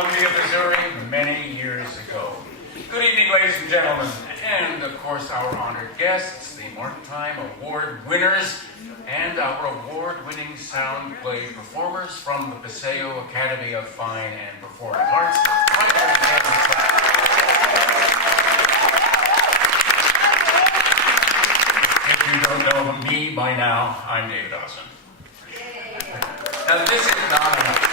Columbia, Missouri, many years ago. Good evening, ladies and gentlemen, and of course our honored guests, the Mark Time Award winners, and our award-winning sound play performers from the Paseo Academy of Fine and Performing Arts. If you don't know me by now, I'm David Osmond. Now this is not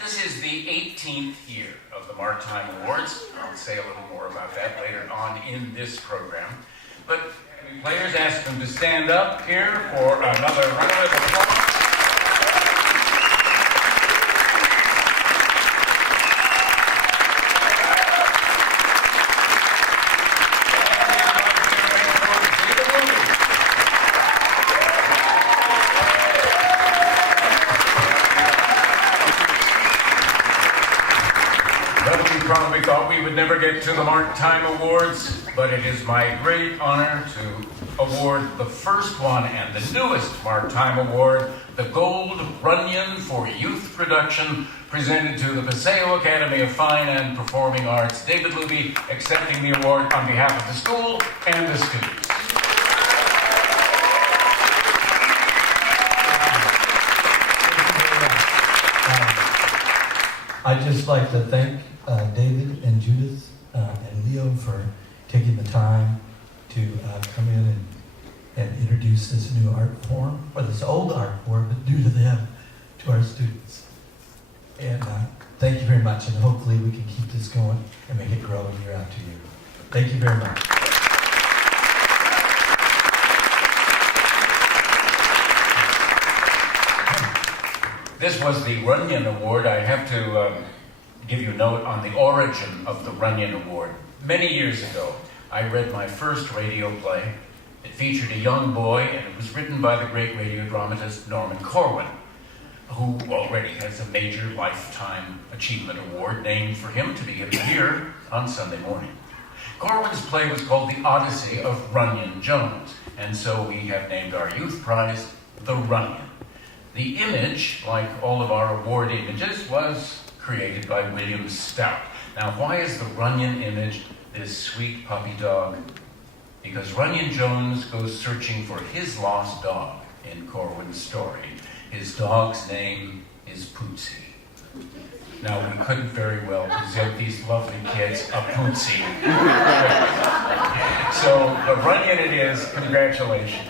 this is the 18th year of the Mark Time Awards. I'll say a little more about that later on in this program. But players asked them to stand up here for another round of applause. Probably thought we would never get to the Mark Time Awards, but it is my great honor to award the first one and the newest Mark Time Award, the Gold Runyon for Youth Production, presented to the Paseo Academy of Fine and Performing Arts. David Luby accepting the award on behalf of the school and the students. I'd just like to thank David and Judith and Leo for taking the time to come in and introduce this new art form, or this old art form, but due to them, to our students. And thank you very much, and hopefully we can keep this going and make it grow year after year. Thank you very much. This was the Runyon Award. I have to give you a note on the origin of the Runyon Award. Many years ago, I read my first radio play. It featured a young boy, and it was written by the great radio dramatist Norman Corwin, who already has a major Lifetime Achievement Award named for him to be given here on Sunday morning. Corwin's play was called The Odyssey of Runyon Jones, and so we have named our youth prize the Runyon. The image, like all of our award images, was created by William Stout. Now, why is the Runyon image this sweet puppy dog? Because Runyon Jones goes searching for his lost dog in Corwin's story. His dog's name is Pootsie. Now, we couldn't very well present these lovely kids a Pootsie. So, the Runyon it is. Congratulations.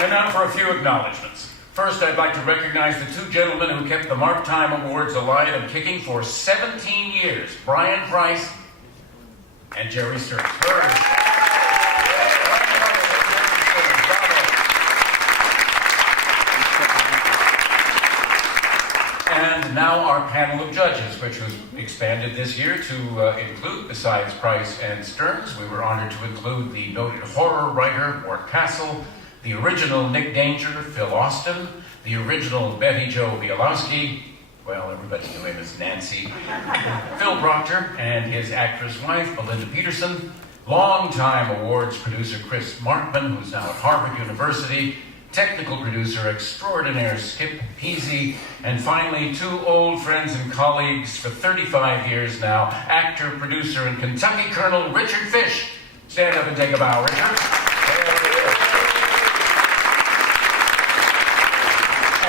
And now for a few acknowledgments. First, I'd like to recognize the two gentlemen who kept the Mark Time Awards alive and kicking for 17 years, Brian Price and Jerry Stearns. And now our panel of judges, which was expanded this year to include, besides Price and Stearns, we were honored to include the noted horror writer, Mort Castle, the original Nick Danger, Phil Austin, the original Betty Jo Bielowski, well, everybody knew him as Nancy, Phil Proctor, and his actress wife, Belinda Peterson, longtime awards producer Chris Markman, who's now at Harvard University, technical producer extraordinaire Skip Peasy, and finally, two old friends and colleagues for 35 years now, actor, producer, and Kentucky Colonel Richard Fish. Stand up and take a bow, Richard.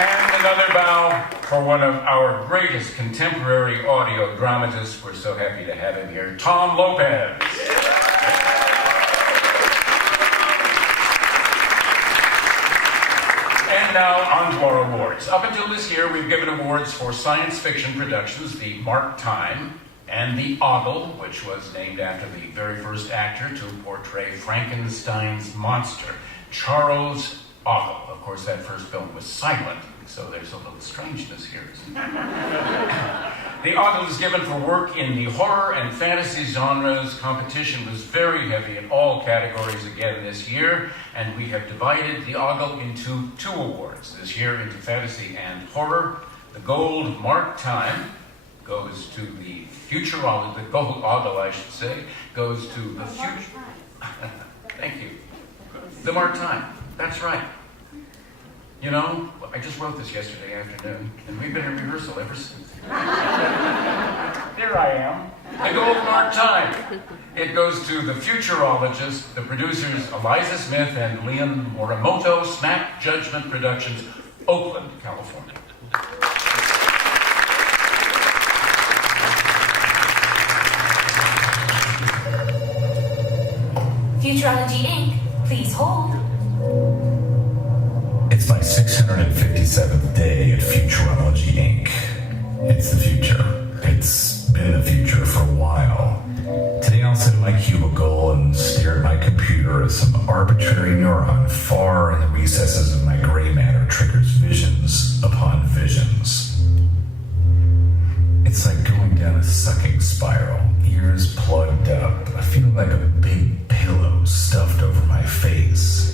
And another bow for one of our greatest contemporary audio dramatists. We're so happy to have him here, Tom Lopez. And now on to our awards. Up until this year, we've given awards for science fiction productions, the Mark Time, and the Ogle, which was named after the very first actor to portray Frankenstein's monster, Charles Ogle. Of course, that first film was silent, so there's a little strangeness here, isn't there? The Ogle is given for work in the horror and fantasy genres. Competition was very heavy in all categories again this year, and we have divided the Ogle into two awards this year, into fantasy and horror. The gold Mark Time goes to the future Ogle, the gold Ogle, I should say, goes to the future. Thank you. The Mark Time. That's right. You know, I just wrote this yesterday afternoon, and we've been in rehearsal ever since. Here I am. The Gold Mark time. It goes to the futurologists, the producers Eliza Smith and Liam Morimoto, Snap Judgment Productions, Oakland, California. Futurology Inc., please hold. It's my 657th day at Futurology Inc. It's the future. It's been the future for a while. Today I'll sit in my cubicle and stare at my computer as some arbitrary neuron far in the recesses of my gray matter triggers visions upon visions. It's like going down a sucking spiral, ears plugged up, feeling like a big pillow stuffed over my face.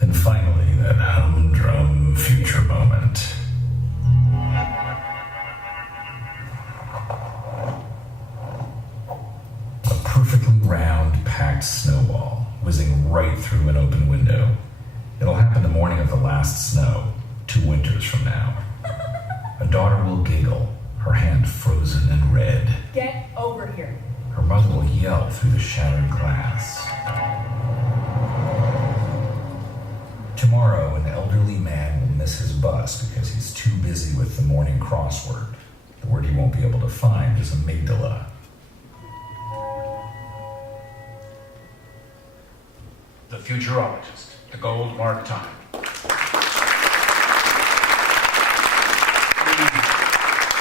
Then finally, that humdrum future moment. A perfectly round, packed snowball whizzing right through an open window. It'll happen the morning of the last snow, 2 winters from now. A daughter will giggle, her hand frozen and red. Get over here. Her mother will yell through the shattered glass. Tomorrow, an elderly man will miss his bus because he's too busy with the morning crossword. The word he won't be able to find is amygdala. The futurologist, the Gold Mark time.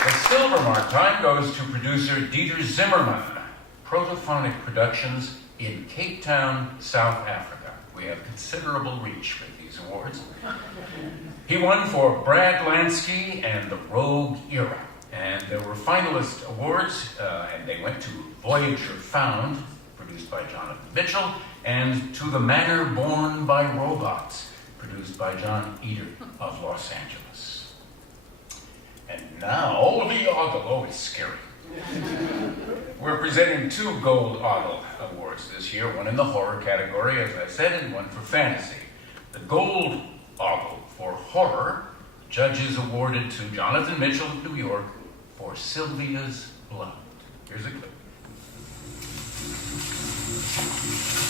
The Silver Mark time goes to producer Dieter Zimmerman, Protophonic Productions in Cape Town, South Africa. We have considerable reach with these awards. He won for Brad Lansky and the Rogue Era. And there were finalist awards, and they went to Voyager Found, produced by Jonathan Mitchell, and To the Manor Born by Robots, produced by John Eder of Los Angeles. And now, the Ogle. Oh, it's scary. We're presenting 2 Gold Ogle Awards this year, one in the horror category, as I said, and one for fantasy. The Gold Ogle for horror, judges awarded to Jonathan Mitchell of New York for Sylvia's Blood. Here's a clip.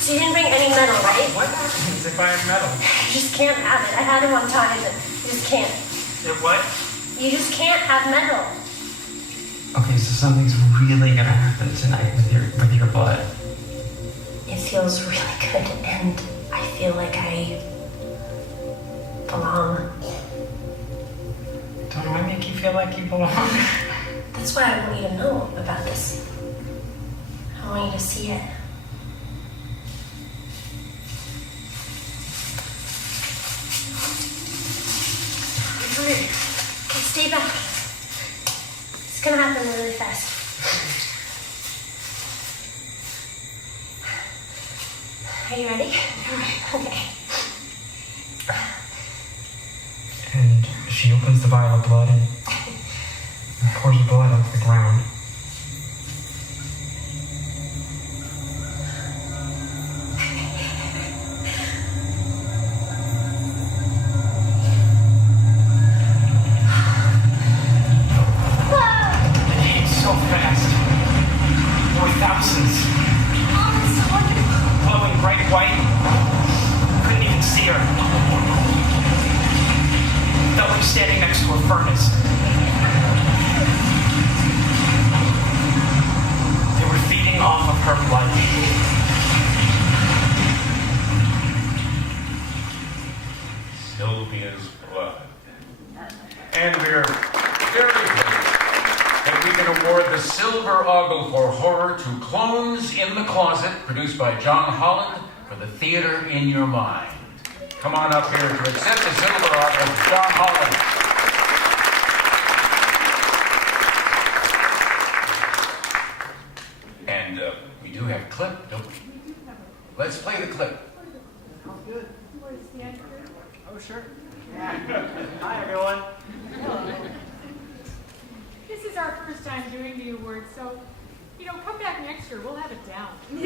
So you didn't bring any metal, right? What happens if I have metal? You just can't have it. I had it one time, and you just can't. If what? You just can't have metal. Okay, so something's really gonna happen tonight with your blood. It feels really good, and I feel like I belong. Don't I make you feel like you belong? That's why I want you to know about this. I want you to see it. Come here. Okay, stay back. It's gonna happen really fast. Are you ready? Okay. And she opens the vial of blood and pours the blood onto the ground. Standing next to a furnace. They were feeding off of her blood. Sylvia's Blood. And we're very pleased that we can award the Silver Ogle for horror to Clones in the Closet, produced by John Holland for the Theater in Your Mind. Come on up here to accept the Silver Ogle, John Holland. And we do have clip, don't we? Let's play the clip. Sounds good. Oh, sure. Hi, everyone. This is our first time doing the awards, so, come back next year. We'll have it down. We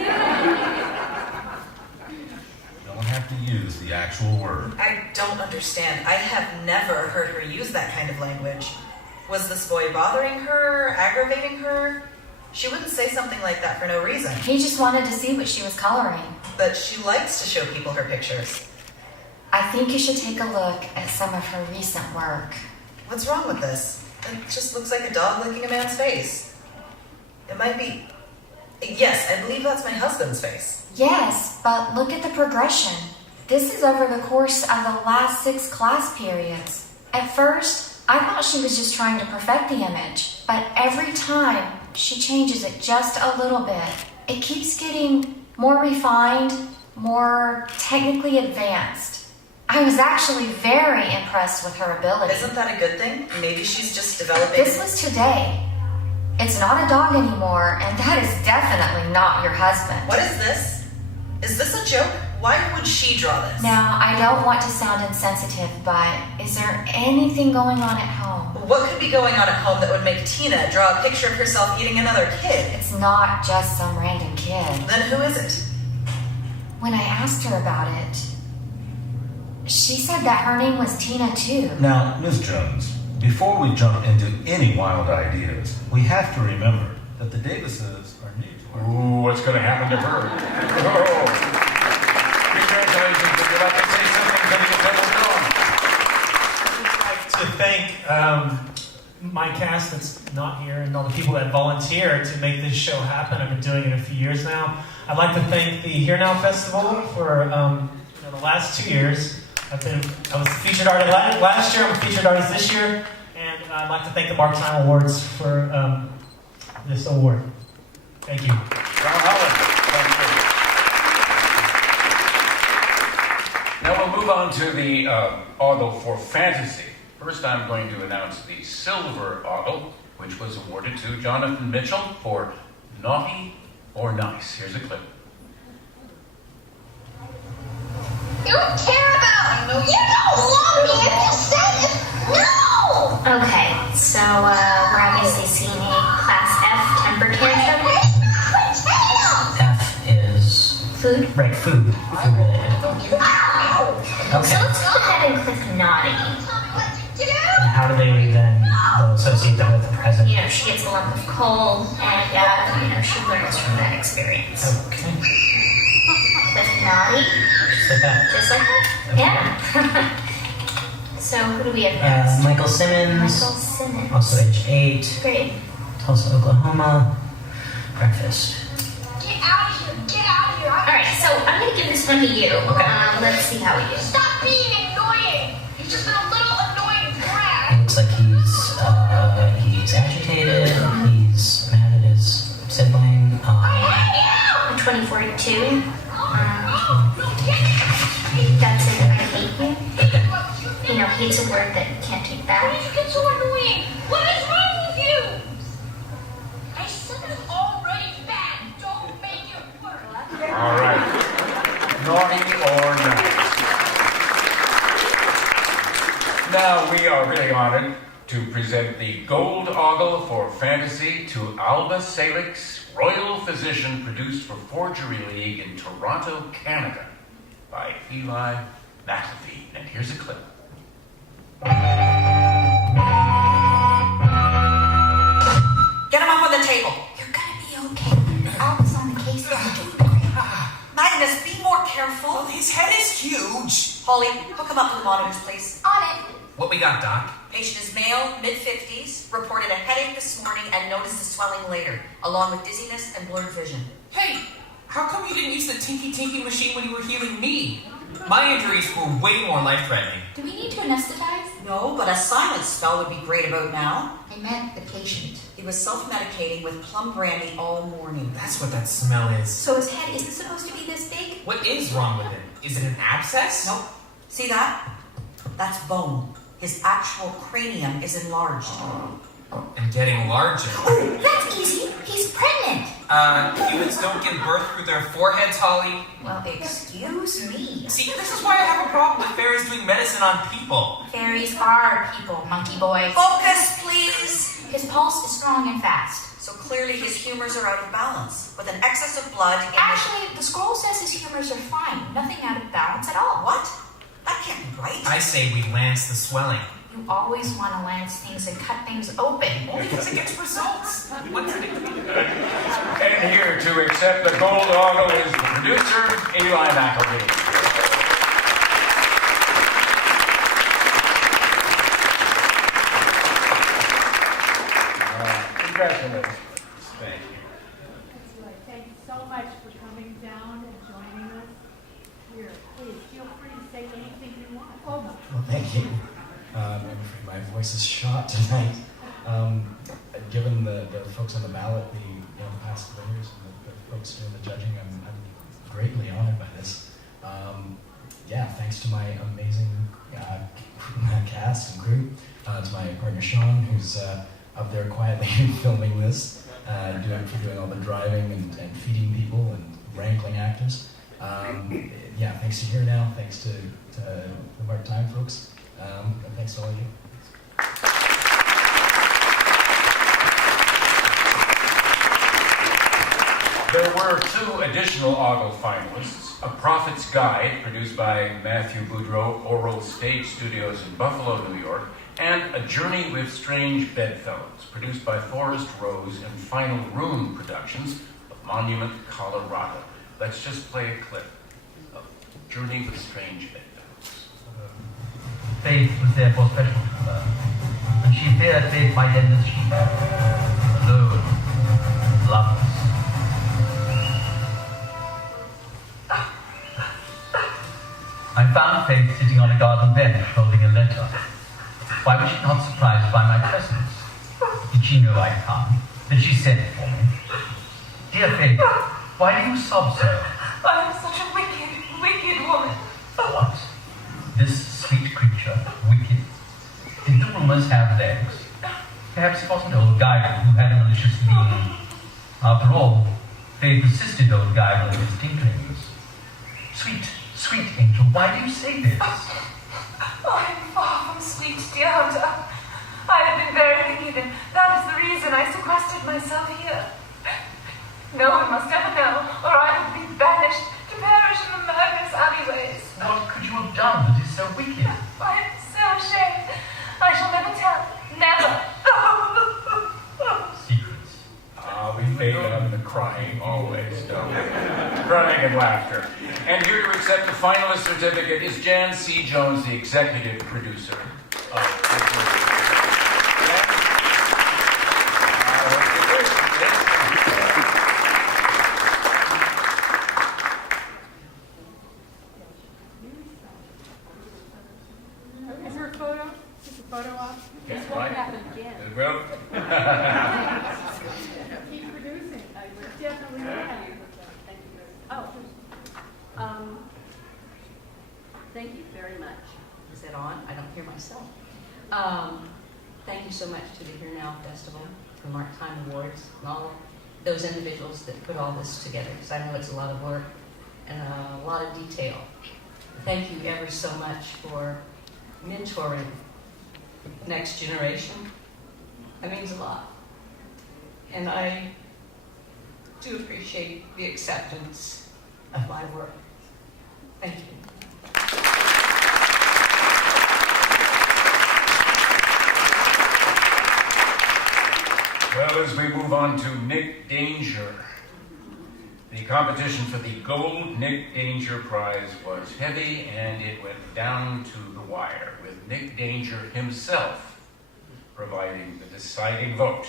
don't have to use use the actual word. I don't understand. I have never heard her use that kind of language. Was this boy bothering her, aggravating her? She wouldn't say something like that for no reason. He just wanted to see what she was coloring. But she likes to show people her pictures. I think you should take a look at some of her recent work. What's wrong with this? It just looks like a dog licking a man's face. It might be... Yes, I believe that's my husband's face. Yes, but look at the progression. This is over the course of the last 6 class periods. At first, I thought she was just trying to perfect the image, but every time she changes it just a little bit. It keeps getting more refined, more technically advanced. I was actually very impressed with her ability. Isn't that a good thing? Maybe she's just developing... This was today. It's not a dog anymore, and that is definitely not your husband. What is this? Is this a joke? Why would she draw this? Now, I don't want to sound insensitive, but is there anything going on at home? What could be going on at home that would make Tina draw a picture of herself eating another kid? It's not just some random kid. Then who is it? When I asked her about it, she said that her name was Tina too. Now, Ms. Jones, before we jump into any wild ideas, we have to remember that the Davises are new to our... Ooh, what's going to happen to her? Oh. Congratulations, would you like to say something to the attendant? I'd like to thank my cast that's not here and all the people that volunteer to make this show happen. I've been doing it a few years now. I'd like to thank the HEARNow Festival for the last 2 years. I was the featured artist last year, I'm a featured artist this year, and I'd like to thank the Runyon Awards for this award. Thank you. John Holland, thank you. Now we'll move on to the Ogle for Fantasy. First, I'm going to announce the Silver Ogle, which was awarded to Jonathan Mitchell for Naughty or Nice. Here's a clip. You don't care about me. You don't love me. If you said it, no. Okay, so we're obviously seeing a Class F temper tantrum. F is... Food? Right, food. Food related. So Okay. let's go ahead and click naughty. And how do they then associate that with the present? You know, she gets a lump of coal, and she learns from that experience. Okay. Click naughty. Just like that. Just like that? Yeah. So who do we have next? Michael Simmons. Michael Simmons. Also age 8. Great. Tulsa, Oklahoma. Breakfast. Get out of here. Get out of here. All right, so I'm going to give this one to you. Okay. Let's see how we do. Stop being annoying. You've just been a little annoying It brat. looks like he's agitated. He's mad at his sibling. I 2042. hate That's it. I hate you. Hate's a word that you can't take you. back. You get so annoying. What is wrong with you? I said it's already bad. Don't make it worse. All right. Naughty or nice. Now we are really honored to present the Gold Ogle for Fantasy to Alba Salix, Royal Physician, produced for Forgery League in Toronto, Canada, by Eli McAfee. And here's a clip. Get him up on the table. You're gonna be okay. Alba's on the case. Magnus, be more careful. Well, his head is huge. Holly, hook him up to the monitors, please. On it. What we got, Doc? Patient is male, mid-50s, reported a headache this morning and noticed the swelling later, along with dizziness and blurred vision. Hey, how come you didn't use the tinky machine when you were healing me? My injuries were way more life-threatening. Do we need to anesthetize? No, but a silence spell would be great about now. I meant the patient. He was self-medicating with plum brandy all morning. That's what that smell is. So his head isn't supposed to be this big? What is wrong with him? Is it an abscess? Nope. See that? That's bone. His actual cranium is enlarged. And getting larger. Oh, that's easy. He's pregnant. Humans don't give birth through their foreheads, Holly. Well, excuse me. See, this is why I have a problem with fairies doing medicine on people. Fairies are people, monkey boy. Focus, please. His pulse is strong and fast. So clearly his humors are out of balance, with an excess of blood in Actually, the scroll says his humors are fine. Nothing out of balance at all. What? That can't be right. I say we lance the swelling. You always want to lance things and cut things open. Only because it gets results. What's it? And here to accept the gold ogle is the producer, Eli McElveen. Congratulations. Thank you. That's right. Thank you so much for coming down and joining us here. Please feel free to say anything you want. Ogle. Well, thank you. I'm afraid my voice is shot tonight. Given the folks on the ballot, the past winners, and the folks doing the judging, I'm greatly honored by this. Thanks to my amazing cast and crew, to my partner Sean, who's up there quietly filming this, doing all the driving and feeding people and wrangling actors. Thanks to HEARNow, thanks to the part-time folks, and thanks to all of you. There were 2 additional Ogle finalists, A Prophet's Guide, produced by Matthew Boudreau, Oral Stage Studios in Buffalo, New York, and A Journey with Strange Bedfellows, produced by Forrest Rose and Final Room Productions of Monument, Colorado. Let's just play a clip of Journey with Strange Bedfellows. Faith was therefore special to her. When she feared faith might end as she had, alone, loveless. I found Faith sitting on a garden bench holding a letter. Why was she not surprised by my presence? Did she know I'd come? Did she send for me? Dear Faith, why do you sob so? I am such a wicked, wicked woman. What? This sweet creature, wicked? Did the rumors have legs? Perhaps it wasn't old Guidon who had a malicious leaning. After all, Faith assisted old Guidon with his tinkerings. Sweet, sweet angel, why do you say this? I am far from sweet, dear Hunter. I have been very wicked, and that is the reason I sequestered myself here. No one must ever know, or I will be banished to perish in the murderous alleyways. What could you have done that is so wicked? I am so ashamed. I shall never tell. Never. Secrets. We fade on the crying always, don't we? Crying and laughter. And here to accept the finalist certificate is Jan C. Jones, the executive producer of this movie. Is there a photo? Is a photo up? Yes, This won't right. happen again. It will. Keep producing. I definitely will. Thank you very much. Is it on? I don't hear myself. Thank you so much to the HEARNow Festival, the Mark Time Awards, and all those individuals that put all this together, because I know it's a lot of work and a lot of detail. Thank you ever so much for mentoring the next generation. That means a lot. And I do appreciate the acceptance of my work. Thank you. Well, as we move on to Nick Danger, the competition for the Gold Nick Danger Prize was heavy, and it went down to the wire, with Nick Danger himself providing the deciding vote.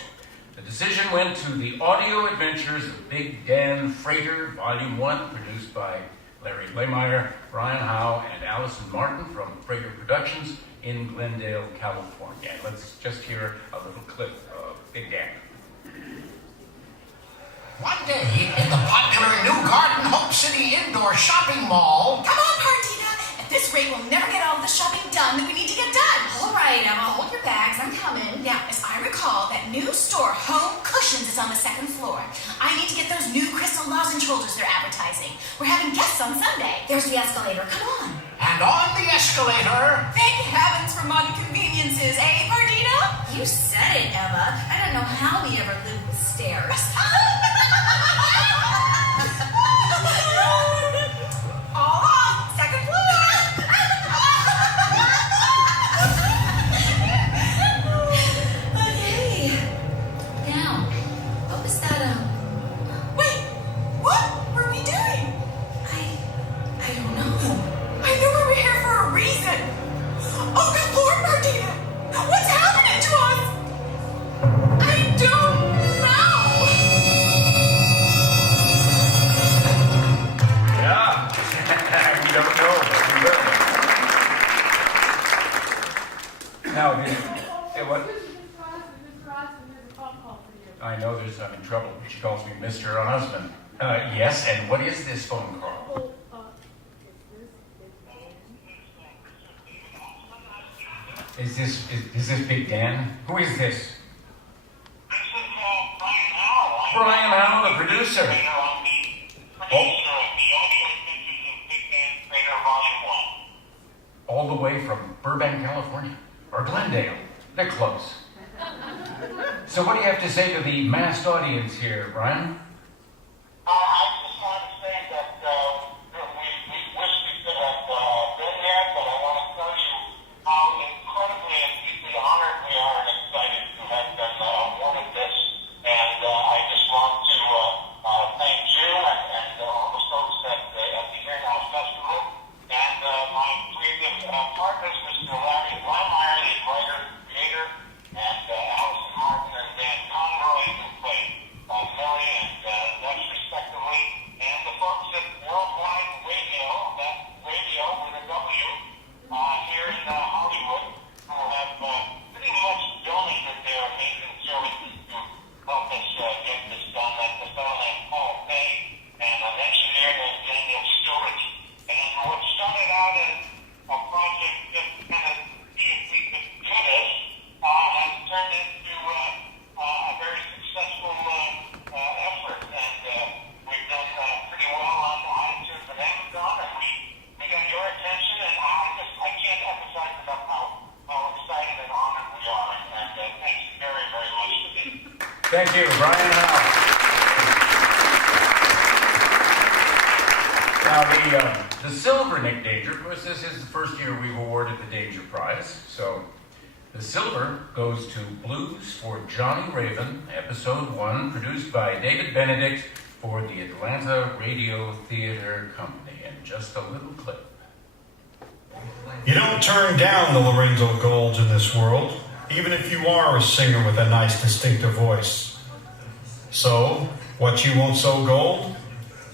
The decision went to The Audio Adventures of Big Dan Freighter, Volume 1, produced by Larry Blaymeyer, Brian Howe, and Allison Martin from Freighter Productions in Glendale, California. And let's just hear a little clip of Big Dan. One day, in the popular New Garden Hope City Indoor Shopping Mall... Come on, Martina! At this rate, we'll never get all of the shopping done that we need to get done. All right, Emma, hold your bags. I'm coming. Now, as I recall, that new store, Home Cushions, is on the second floor. I need to get those new crystal lozenge holders they're advertising. We're having guests on Sunday. There's the escalator. Come on. And on the escalator... Thank heavens for modern conveniences, eh, Martina? You said it, Emma. I don't know how we ever lived with stairs. All off, second floor. Okay. Now, what was that? Wait, what were we doing? I don't know. I knew we were here for a reason. Oh, good Lord, Martina! What's happening to us? I don't know. Yeah, we don't know, but we will. Now, what? I know I'm in trouble. She calls me Mr. Her husband. Yes, and what is this phone call? Is this Big Dan? Who is this? Brian Howe, the producer. All the way from Burbank, California, or Glendale. They're close. So what do you have to say to the massed audience here, Brian? I just want to say that we wish we could have been there, but I want to tell you how incredibly and deeply honored we are and excited to have been awarded this. And I just want to thank you and all the folks at the HEARNow Festival and my creative partners, Mr. Larry Weimeyer, the writer, creator, and Allison Martin and Dan Conroy, who played Millie and Lex respectively, and the folks at Worldwide Radio, that radio with a W, here in Hollywood, who have pretty much donated their amazing services to help us get this done. That's a fellow named Paul Fay and an engineer named Daniel Stewart. And what started out as a project just to kind of see if we could do this has turned into a very successful effort. And we've done pretty well on iTunes and Amazon, and we got your attention, and I can't emphasize enough how excited and honored we are. And thanks very, very much to me. Thank you, Brian Howe. Now, the silver Nick Danger, of course, this is the first year we've awarded the Danger Prize. So the silver goes to Blues for Johnny Raven, Episode 1, produced by David Benedict for the Atlanta Radio Theater Company. And just a little clip. You don't turn down the Lorenzo Golds in this world, even if you are a singer with a nice, distinctive voice. So, what you won't so gold,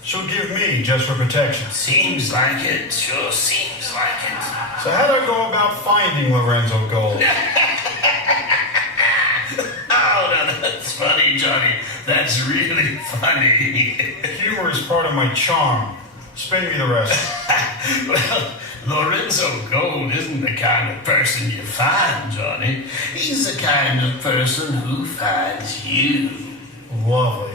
she'll give me just for protection. Seems like it. Sure seems like it. So how do I go about finding Lorenzo Gold? Oh, no, that's funny, Johnny. That's really funny. Humor is part of my charm. Spin me the rest. Well, Lorenzo Gold isn't the kind of person you find, Johnny. He's the kind of person who finds you. Lovely.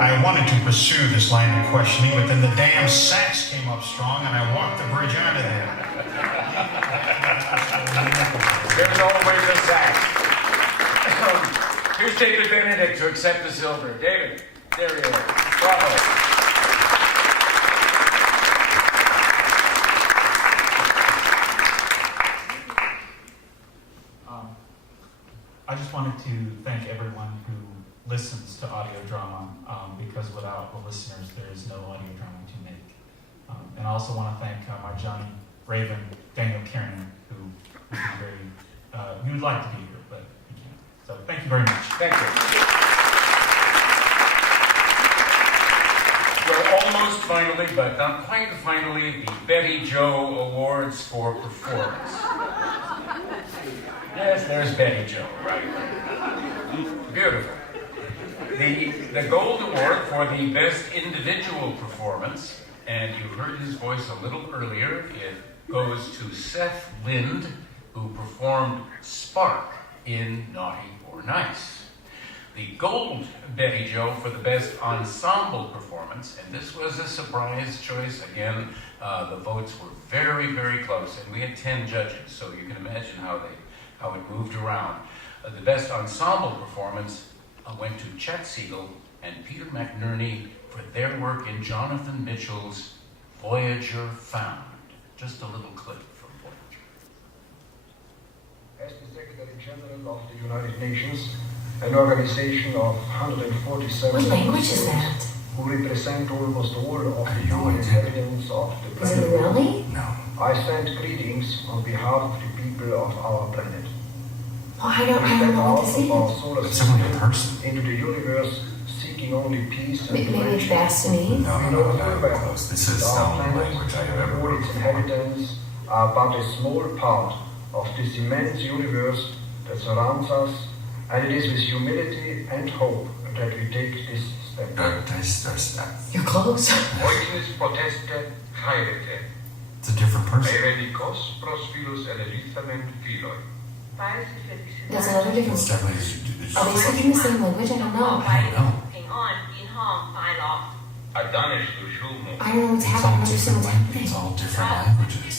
I wanted to pursue this line of questioning, but then the damn sax came up strong and I walked the bridge onto them. There's always a sax. Here's David Benedict to accept the silver. David, there he is. Bravo. I just wanted to thank everyone who listens to audio drama, because without the listeners, there is no audio drama to make. And I also want to thank our Johnny Raven, Daniel Kiernan, who we would like to be here, but we can't. So thank you very much. Thank you. Well, almost finally, but not quite finally, the Betty Jo Awards for Performance. Yes, there's Betty Jo, right. Beautiful. The Gold Award for the Best Individual Performance, and you heard his voice a little earlier, it goes to Seth Lind, who performed Spark in Naughty or Nice. the gold Betty Joe for the best ensemble performance, and this was a surprise choice. Again, the votes were very, very close, and we had 10 judges, so you can imagine how it moved around. The best ensemble performance went to Chet Siegel and Peter McNerney for their work in Jonathan Mitchell's Voyager Found. Just a little clip from Voyager. As the Secretary General of the United Nations, an organization of 147 What language is that? who represent almost all of the human inhabitants of the Is planet. it really? No. I send greetings on behalf of the people of our planet. Well, I don't know what to say. Our solar It's only a system person. into the universe, seeking only peace and Maybe it's fast to me. No, not even close. This is the only language I have ever all its inhabitants are but a small part of this immense universe that surrounds us, and it is with humility and hope that we take this step. You're close. Oitis poteste haerete. It's a different person. Erenikos prosphilus elethamen philoi. There's another difference. It's definitely. Are they speaking the same language? I don't know. I don't know. I don't know what's happening. I don't understand what's happening. It's all different languages.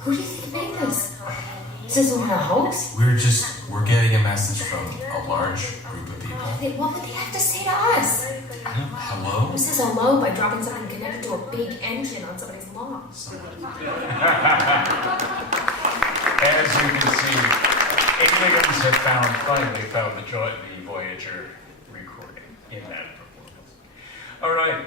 Who do you think made this? This isn't a hoax? We're getting a message from a large group of people. What would they have to say to us? Hello? Who says hello by dropping something connected to a big engine on somebody's lawn? As you can see, aliens have finally found the Voyager recording in that performance. All right,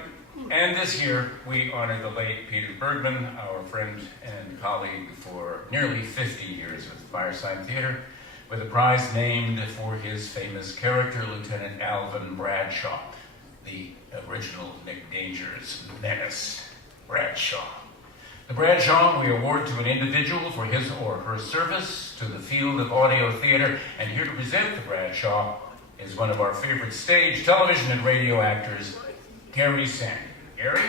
and this year we honor the late Peter Bergman, our friend and colleague for nearly 50 years with Fireside Theater, with a prize named for his famous character, Lieutenant Alvin Bradshaw, the original Nick Danger's menace, Bradshaw. The Bradshaw we award to an individual for his or her service to the field of audio theater, and here to present the Bradshaw is one of our favorite stage, television, and radio actors, Gary Sandy. Gary?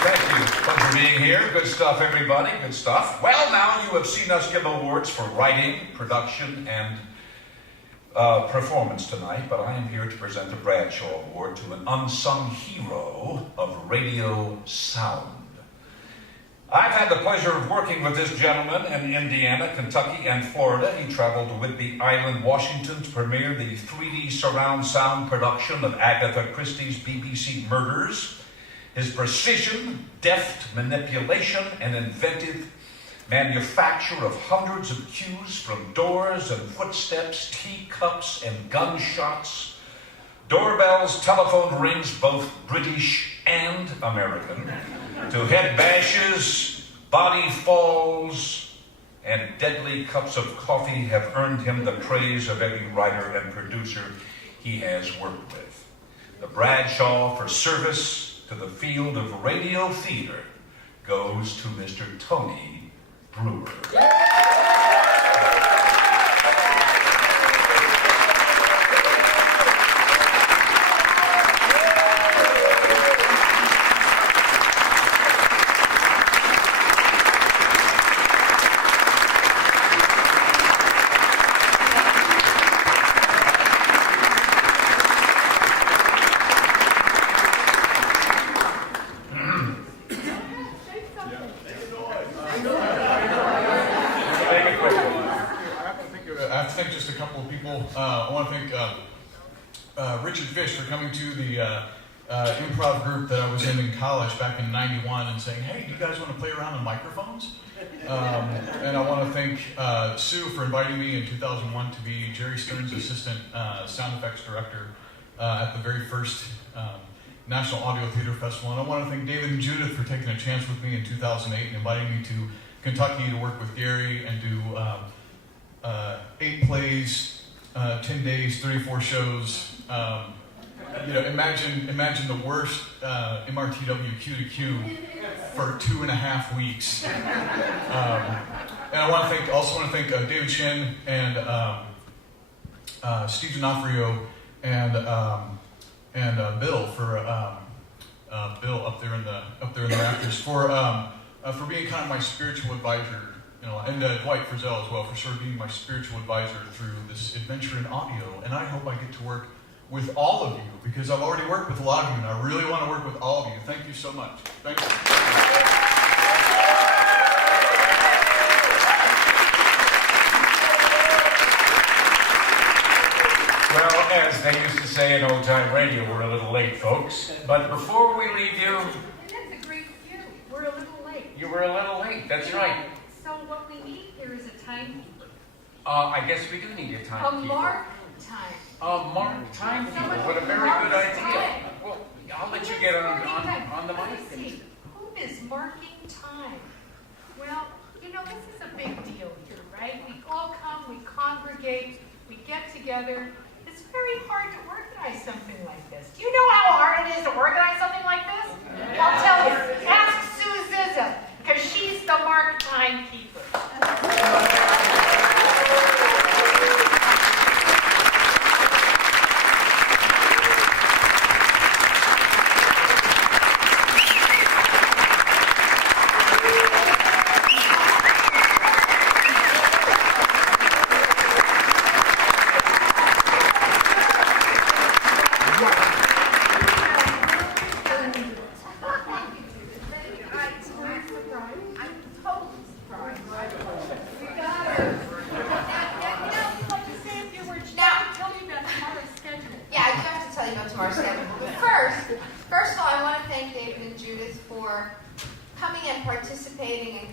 Thank you. Pleasure being here. Good stuff, everybody. Good stuff. Well, now you have seen us give awards for writing, production, and performance tonight, but I am here to present the Bradshaw Award to an unsung hero of radio sound. I've had the pleasure of working with this gentleman in Indiana, Kentucky, and Florida. He traveled to Whidbey Island, Washington to premiere the 3D surround sound production of Agatha Christie's BBC Murders. His precision, deft manipulation, and inventive manufacture of hundreds of cues from doors and footsteps, teacups and gunshots, doorbells, telephone rings, both British and American, to head bashes, body falls, and deadly cups of coffee have earned him the praise of every writer and producer he has worked with. The Bradshaw for service to the field of radio theater goes to Mr. Tony Brewer. I want to thank Richard Fish for coming to the improv group that I was in college back in '91 and saying, hey, do you guys want to play around on microphones? And I want to thank Sue for inviting me in 2001 to be Jerry Stern's assistant sound effects director at the very first National Audio Theater Festival. And I want to thank David and Judith for taking a chance with me in 2008 and inviting me to Kentucky to work with Gary and do 8 plays, 10 days, 34 shows. Imagine the worst MRTW Q to Q for 2.5 weeks. And I want to thank David Shin and Steve D'Onofrio and Bill for Bill up there in the rafters for for being kind of my spiritual advisor, and Dwight Frizzell as well, for sort of being my spiritual advisor through this adventure in audio. And I hope I get to work with all of you, because I've already worked with a lot of you, and I really want to work with all of you. Thank you so much. Thank you. Well, as they used to say in old-time radio, we're a little late, folks. But before we leave you... That's a great cue. We're a little late. You were a little late, that's right. So what we need here is a timekeeper. I guess we do need a A timekeeper. mark time. A mark timekeeper. What a very good idea. Well, I'll let you get on the Let me mic. see. Who is marking time? Well, this is a big deal here, right? We all come, we congregate, we get together. It's very hard to organize something like this. Do you know how hard it is to organize something like this? I'll tell you. Ask Sue Zizza, because she's the mark timekeeper.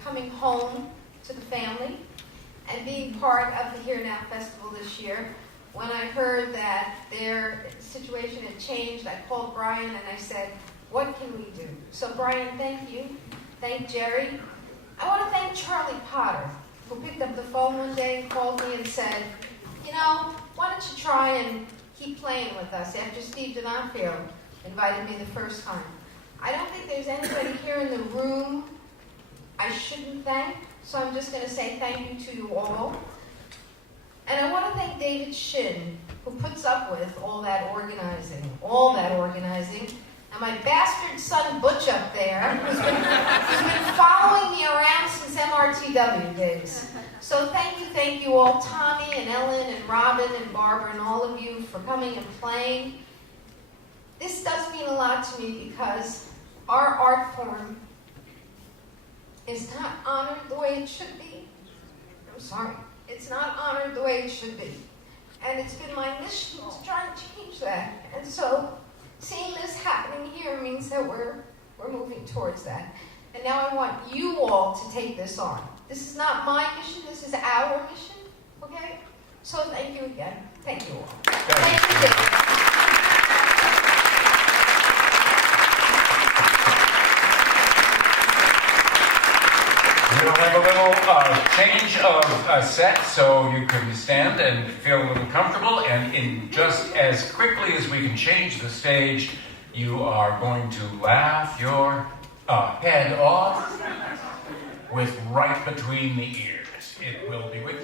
Coming home to the family and being part of the HEARNow Festival this year. When I heard that their situation had changed, I called Brian and I said, what can we do? So Brian, thank you. Thank Jerry. I want to thank Charlie Potter, who picked up the phone one day and called me and said, why don't you try and keep playing with us after Steve D'Onofrio invited me the first time. I don't think there's anybody here in the room I shouldn't thank, so I'm just going to say thank you to you all. And I want to thank David Shin, who puts up with all that organizing. And my bastard son Butch up there, who's been following me around since MRTW days. So thank you all, Tommy and Ellen and Robin and Barbara and all of you for coming and playing. This does mean a lot to me because our art form is not honored the way it should be. I'm sorry. It's not honored the way it should be. And it's been my mission to try and change that. And so seeing this happening here means that we're moving towards that. And now I want you all to take this on. This is not my mission, this is our mission. Okay? So thank you again. Thank you all. Thank you, David. We'll have a little change of set so you can stand and feel a little comfortable. And in just as quickly as we can change the stage, you are going to laugh your head off with right between the ears. It will be with